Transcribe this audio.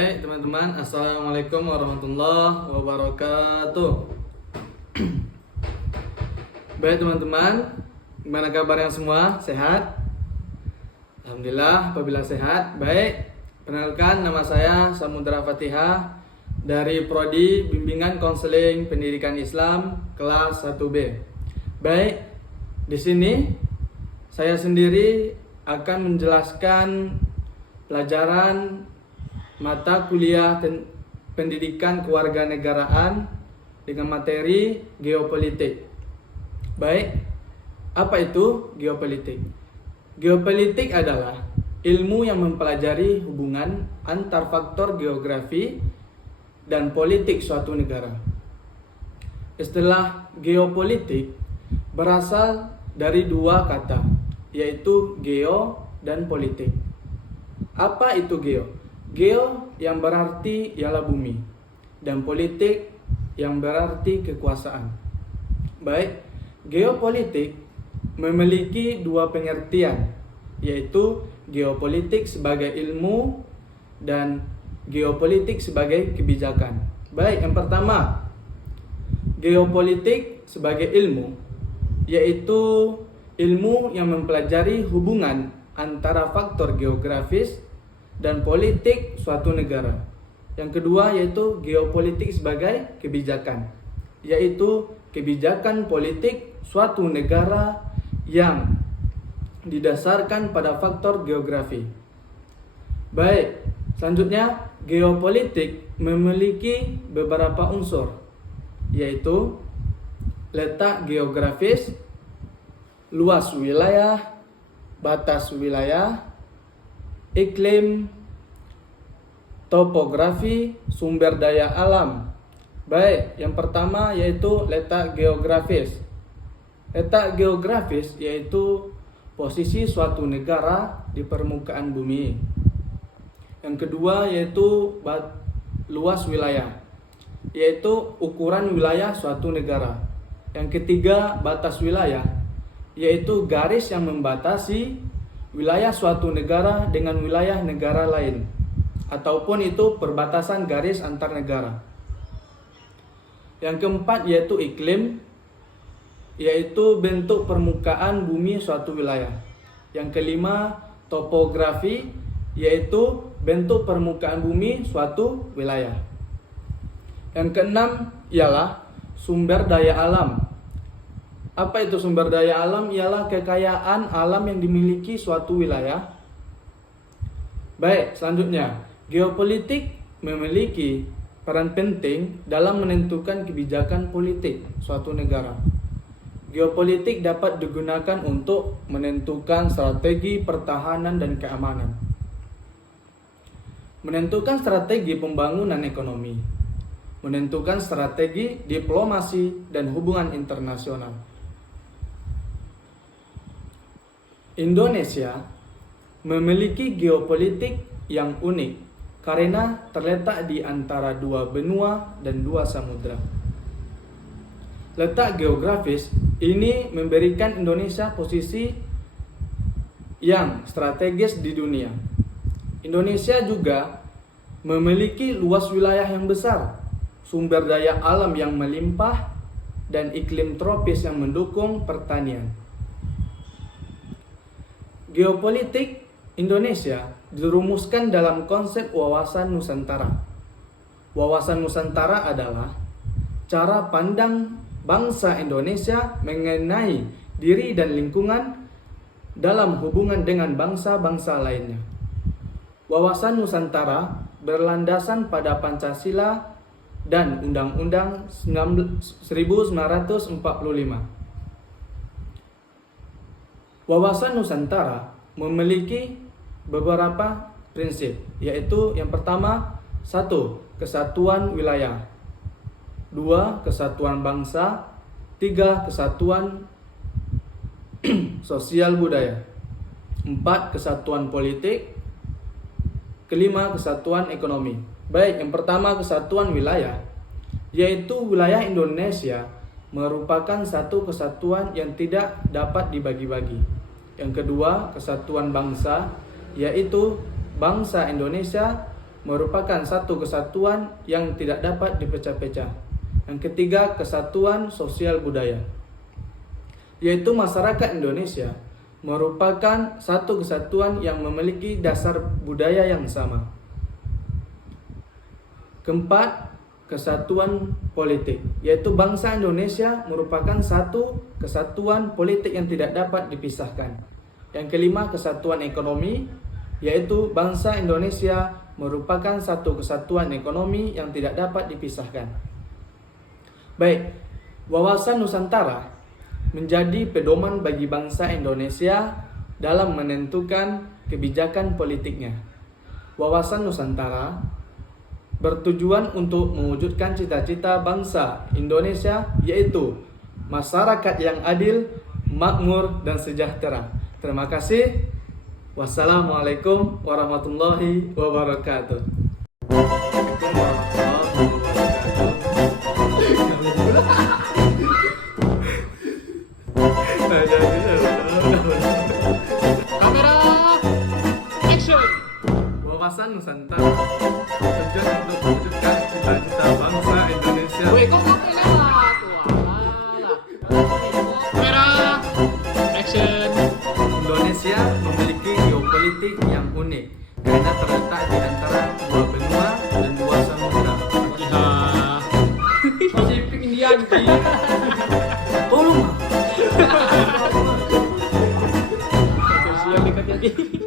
Baik teman-teman, Assalamualaikum warahmatullahi wabarakatuh. Baik teman-teman, gimana kabarnya semua? Sehat? Alhamdulillah, apabila sehat. Baik, perkenalkan nama saya Samudra Fatihah dari Prodi Bimbingan Konseling Pendidikan Islam kelas 1B. Baik, di sini saya sendiri akan menjelaskan pelajaran mata kuliah pendidikan kewarganegaraan dengan materi geopolitik. Baik, apa itu geopolitik? Geopolitik adalah ilmu yang mempelajari hubungan antar faktor geografi dan politik suatu negara. Istilah geopolitik berasal dari dua kata, yaitu geo dan politik. Apa itu geo? Geo yang berarti ialah bumi, dan politik yang berarti kekuasaan. Baik, geopolitik memiliki dua pengertian, yaitu geopolitik sebagai ilmu dan geopolitik sebagai kebijakan. Baik, yang pertama, geopolitik sebagai ilmu, yaitu ilmu yang mempelajari hubungan antara faktor geografis dan politik suatu negara. Yang kedua yaitu geopolitik sebagai kebijakan, yaitu kebijakan politik suatu negara yang didasarkan pada faktor geografi. Baik, selanjutnya geopolitik memiliki beberapa unsur, yaitu letak geografis, luas wilayah, batas wilayah, iklim, topografi, sumber daya alam. Baik, yang pertama yaitu letak geografis. Letak geografis yaitu posisi suatu negara di permukaan bumi. Yang kedua yaitu luas wilayah, yaitu ukuran wilayah suatu negara. Yang ketiga batas wilayah, yaitu garis yang membatasi wilayah suatu negara dengan wilayah negara lain, ataupun itu perbatasan garis antar negara. Yang keempat yaitu iklim, yaitu bentuk permukaan bumi suatu wilayah. Yang kelima topografi, yaitu bentuk permukaan bumi suatu wilayah. Yang keenam ialah sumber daya alam. Apa itu sumber daya alam? Ialah kekayaan alam yang dimiliki suatu wilayah. Baik, selanjutnya, geopolitik memiliki peran penting dalam menentukan kebijakan politik suatu negara. Geopolitik dapat digunakan untuk menentukan strategi pertahanan dan keamanan, menentukan strategi pembangunan ekonomi, menentukan strategi diplomasi dan hubungan internasional. Indonesia memiliki geopolitik yang unik karena terletak di antara dua benua dan dua samudra. Letak geografis ini memberikan Indonesia posisi yang strategis di dunia. Indonesia juga memiliki luas wilayah yang besar, sumber daya alam yang melimpah, dan iklim tropis yang mendukung pertanian. Geopolitik Indonesia dirumuskan dalam konsep wawasan Nusantara. Wawasan Nusantara adalah cara pandang bangsa Indonesia mengenai diri dan lingkungan dalam hubungan dengan bangsa-bangsa lainnya. Wawasan Nusantara berlandasan pada Pancasila dan Undang-Undang 1945. Wawasan Nusantara memiliki beberapa prinsip, yaitu yang pertama, 1. Kesatuan wilayah, 2. Kesatuan bangsa, 3. Kesatuan sosial budaya, 4. Kesatuan politik, 5. Kesatuan ekonomi. Baik, yang pertama kesatuan wilayah, yaitu wilayah Indonesia merupakan satu kesatuan yang tidak dapat dibagi-bagi. Yang kedua, kesatuan bangsa, yaitu bangsa Indonesia merupakan satu kesatuan yang tidak dapat dipecah-pecah. Yang ketiga, kesatuan sosial budaya, yaitu masyarakat Indonesia merupakan satu kesatuan yang memiliki dasar budaya yang sama. Keempat, kesatuan politik, yaitu bangsa Indonesia merupakan satu kesatuan politik yang tidak dapat dipisahkan. Yang kelima, kesatuan ekonomi, yaitu bangsa Indonesia merupakan satu kesatuan ekonomi yang tidak dapat dipisahkan. Baik, wawasan Nusantara menjadi pedoman bagi bangsa Indonesia dalam menentukan kebijakan politiknya. Wawasan Nusantara bertujuan untuk mewujudkan cita-cita bangsa Indonesia, yaitu masyarakat yang adil, makmur, dan sejahtera. Terima kasih. Wassalamualaikum warahmatullahi wabarakatuh. Kamera, action. Wawasan Nusantara tujuan untuk mewujudkan cita-cita bangsa Indonesia. Weh, kok lewat? Walah. Kamera, action. Indonesia memiliki geopolitik yang unik karena terletak di antara dua benua dan dua samudra. Iya. Pasifik India anjing. Tolong. Sosial dekat lagi.